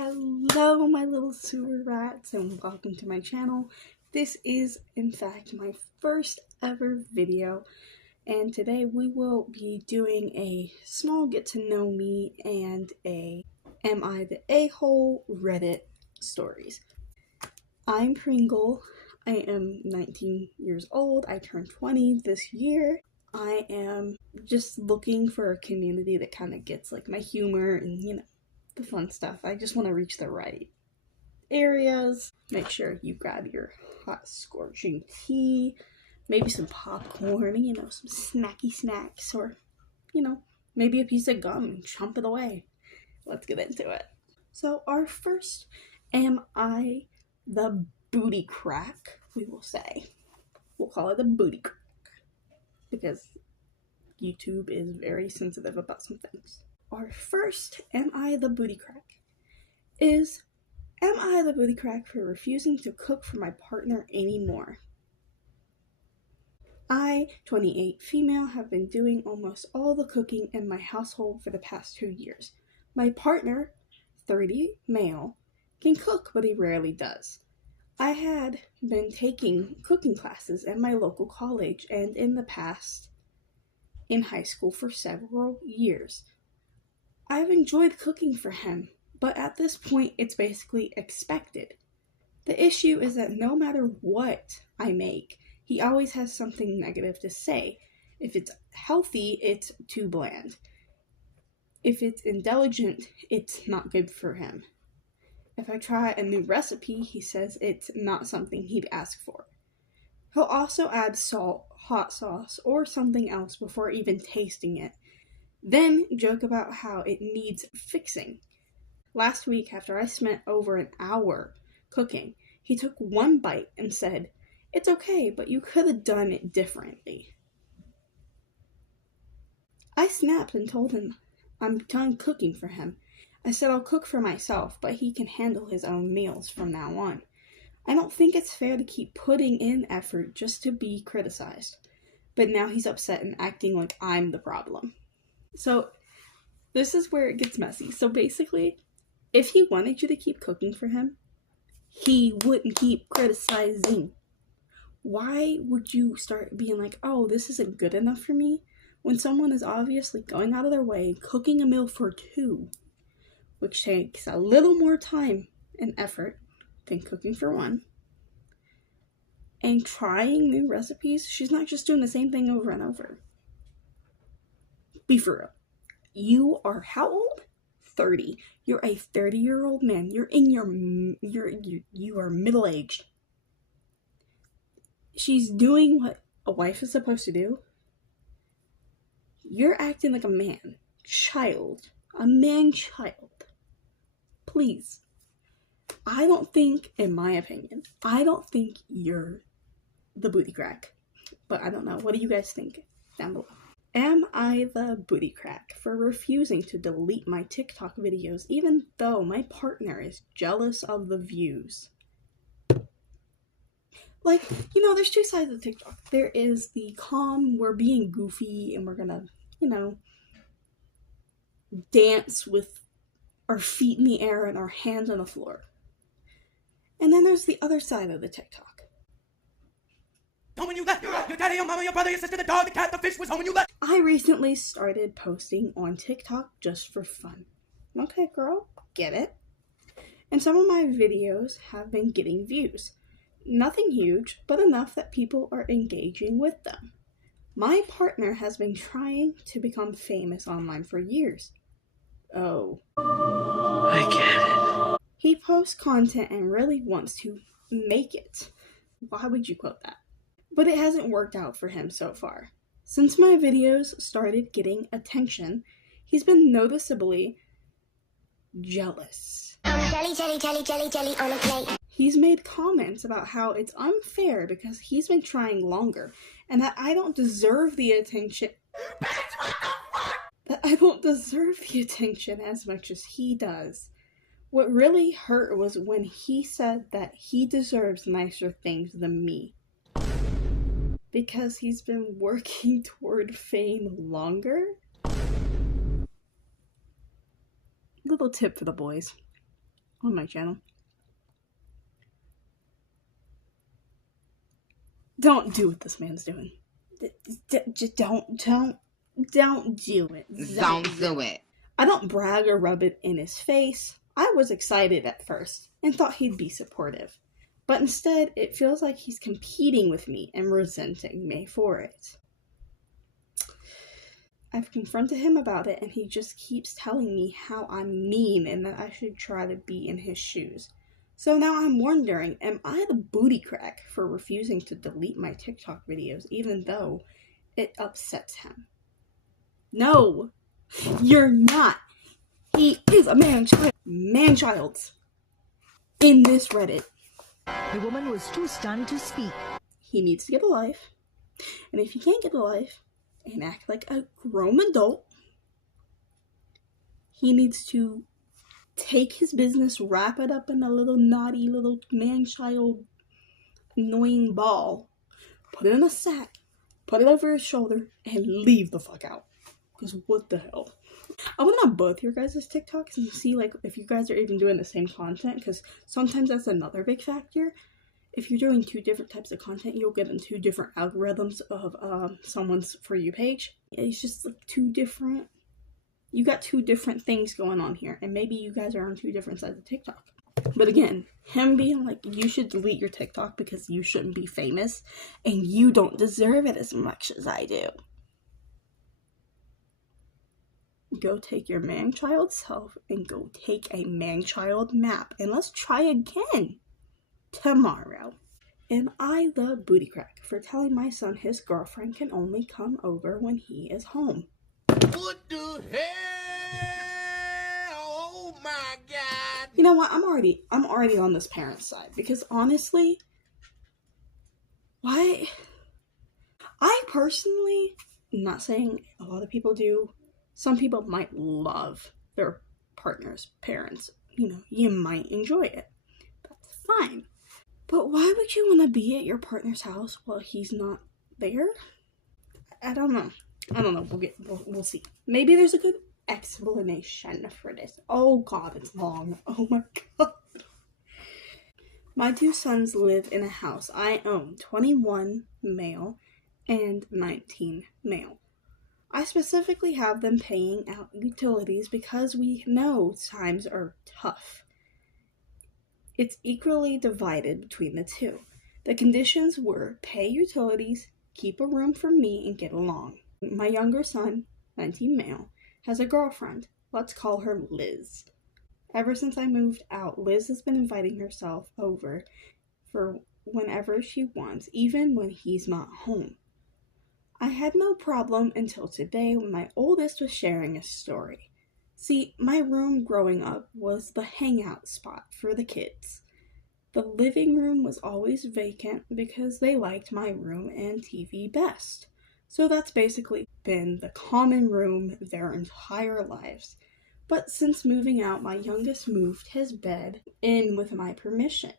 Hello my little sewer rats and welcome to my channel. This is in fact my first ever video and today we will be doing a small get to know me and a Am I the A-hole Reddit stories. I'm Pringle. I am 19 years old. I turned 20 this year. I am just looking for a community that kind of gets like my humor and the fun stuff. I just want to reach the right areas. Make sure you grab your hot scorching tea, maybe some popcorn, some snacky snacks, or maybe a piece of gum and chomp it away. Let's get into it. So our first Am I the Booty Crack, we will say. We'll call it a booty crack because YouTube is very sensitive about some things. Our first Am I the Booty Crack is, am I the booty crack for refusing to cook for my partner anymore? I, 28 female, have been doing almost all the cooking in my household for the past 2 years. My partner, 30 male, can cook, but he rarely does. I had been taking cooking classes at my local college and in the past in high school for several years. I've enjoyed cooking for him, but at this point it's basically expected. The issue is that no matter what I make, he always has something negative to say. If it's healthy, it's too bland. If it's indulgent, it's not good for him. If I try a new recipe, he says it's not something he'd ask for. He'll also add salt, hot sauce, or something else before even tasting it. Then joke about how it needs fixing. Last week, after I spent over an hour cooking, he took one bite and said, "It's okay, but you could have done it differently." I snapped and told him I'm done cooking for him. I said I'll cook for myself, but he can handle his own meals from now on. I don't think it's fair to keep putting in effort just to be criticized. But now he's upset and acting like I'm the problem. So this is where it gets messy. So basically, if he wanted you to keep cooking for him, he wouldn't keep criticizing. Why would you start being like, oh, this isn't good enough for me, when someone is obviously going out of their way, cooking a meal for two, which takes a little more time and effort than cooking for one, and trying new recipes? She's not just doing the same thing over and over. Be for real. You are how old? 30. You're a 30-year-old man. You are middle-aged. She's doing what a wife is supposed to do. You're acting like a man-child. A man-child. Please. I don't think, in my opinion, I don't think you're the booty crack. But I don't know. What do you guys think? Down below. Am I the booty crack for refusing to delete my TikTok videos even though my partner is jealous of the views? Like, there's two sides of TikTok. There is the calm, we're being goofy and we're gonna, dance with our feet in the air and our hands on the floor. And then there's the other side of the TikTok. When you left, your daddy, your mama, your brother, your sister, the dog, the cat, the fish was home when you left. I recently started posting on TikTok just for fun. Okay, girl, get it? And some of my videos have been getting views. Nothing huge, but enough that people are engaging with them. My partner has been trying to become famous online for years. Oh. I get it. He posts content and really wants to make it. Why would you quote that? But it hasn't worked out for him so far. Since my videos started getting attention, he's been noticeably jealous. Jelly on a plate. He's made comments about how it's unfair because he's been trying longer and that I don't deserve the attention. That I don't deserve the attention as much as he does. What really hurt was when he said that he deserves nicer things than me. Because he's been working toward fame longer? Little tip for the boys. on my channel. Don't do what this man's doing. Just don't do it. Don't do it. I don't brag or rub it in his face. I was excited at first and thought he'd be supportive. But instead, it feels like he's competing with me and resenting me for it. I've confronted him about it, and he just keeps telling me how I'm mean and that I should try to be in his shoes. So now I'm wondering, am I the booty crack for refusing to delete my TikTok videos even though it upsets him? No, you're not. He is a man-child. Man-child. In this Reddit. The woman was too stunned to speak. He needs to get a life. And if he can't get a life and act like a grown adult, he needs to take his business, wrap it up in a little naughty little man-child annoying ball, put it in a sack, put it over his shoulder, and leave the fuck out. Because what the hell? I want to know both your guys' TikToks and see like if you guys are even doing the same content, because sometimes that's another big factor. If you're doing two different types of content, you'll get in two different algorithms of someone's For You page. It's just like you got two different things going on here, and maybe you guys are on two different sides of TikTok. But again, him being like, you should delete your TikTok because you shouldn't be famous, and you don't deserve it as much as I do. Go take your man-child self and go take a man-child nap, and let's try again tomorrow. Am I the booty crack for telling my son his girlfriend can only come over when he is home? What the hell? Oh my God. You know what? I'm already on this parent's side, because honestly, why? I personally, I'm not saying a lot of people do. Some people might love their partner's parents. You know, you might enjoy it. That's fine. But why would you want to be at your partner's house while he's not there? I don't know. We'll see. Maybe there's a good explanation for this. Oh God, it's long. Oh my God. My two sons live in a house I own, 21 male and 19 male. I specifically have them paying out utilities because we know times are tough. It's equally divided between the two. The conditions were pay utilities, keep a room for me, and get along. My younger son, 19 male, has a girlfriend. Let's call her Liz. Ever since I moved out, Liz has been inviting herself over for whenever she wants, even when he's not home. I had no problem until today when my oldest was sharing a story. See, my room growing up was the hangout spot for the kids. The living room was always vacant because they liked my room and TV best. So that's basically been the common room their entire lives. But since moving out, my youngest moved his bed in with my permission.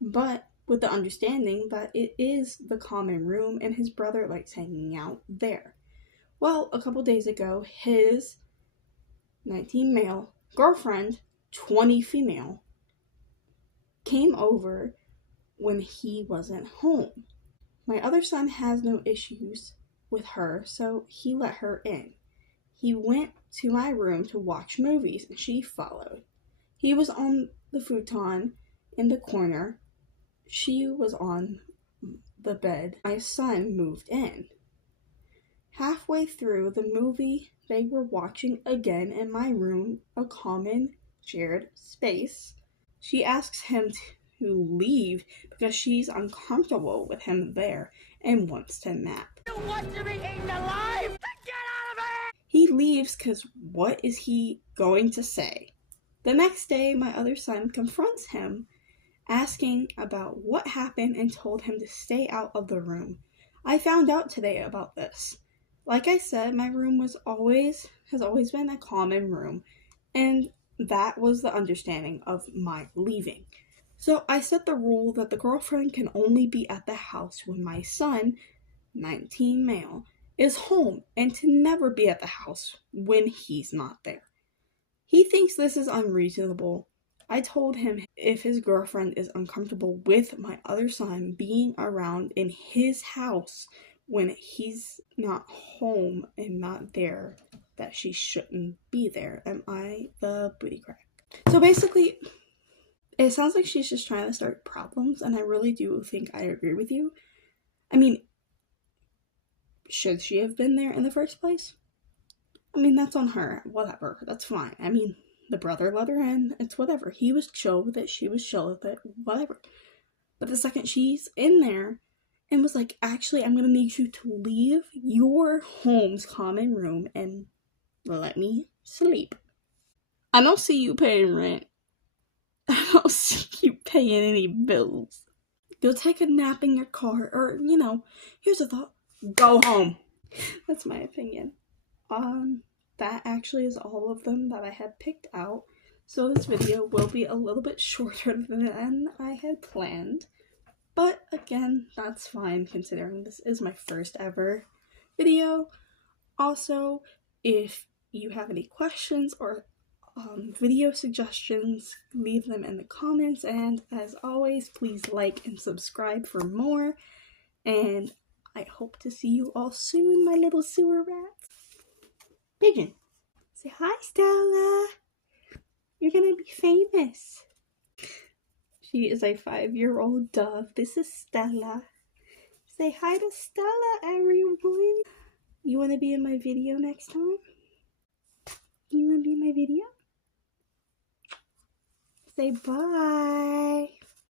But with the understanding that it is the common room and his brother likes hanging out there. Well, a couple days ago, his 19 male girlfriend, 20 female, came over when he wasn't home. My other son has no issues with her, so he let her in. He went to my room to watch movies, and she followed. He was on the futon in the corner. She was on the bed. My son moved in. Halfway through the movie, they were watching again in my room, a common shared space. She asks him to leave because she's uncomfortable with him there and wants to nap. You want to be eaten alive? Get out of here! He leaves because what is he going to say? The next day, my other son confronts him, asking about what happened and told him to stay out of the room. I found out today about this. Like I said, my room has always been a common room, and that was the understanding of my leaving. So I set the rule that the girlfriend can only be at the house when my son, 19 male, is home, and to never be at the house when he's not there. He thinks this is unreasonable, I told him if his girlfriend is uncomfortable with my other son being around in his house when he's not home and not there, that she shouldn't be there. Am I the booty crack? So basically, it sounds like she's just trying to start problems, and I really do think I agree with you. I mean, should she have been there in the first place? I mean, that's on her. Whatever. That's fine. I mean, the brother let her in. It's whatever. He was chill with it. She was chill with it. Whatever. But the second she's in there and was like, actually, I'm going to need you to leave your home's common room and let me sleep. I don't see you paying rent. I don't see you paying any bills. Go take a nap in your car, or, here's a thought. Go home. That's my opinion. That actually is all of them that I had picked out. So this video will be a little bit shorter than I had planned. But again, that's fine considering this is my first ever video. Also, if you have any questions or video suggestions, leave them in the comments. And as always, please like and subscribe for more. And I hope to see you all soon, my little sewer rats. Pigeon, say hi, Stella. You're gonna be famous. She is a 5-year-old dove. This is Stella. Say hi to Stella, everyone. You wanna be in my video next time? You wanna be in my video? Say bye.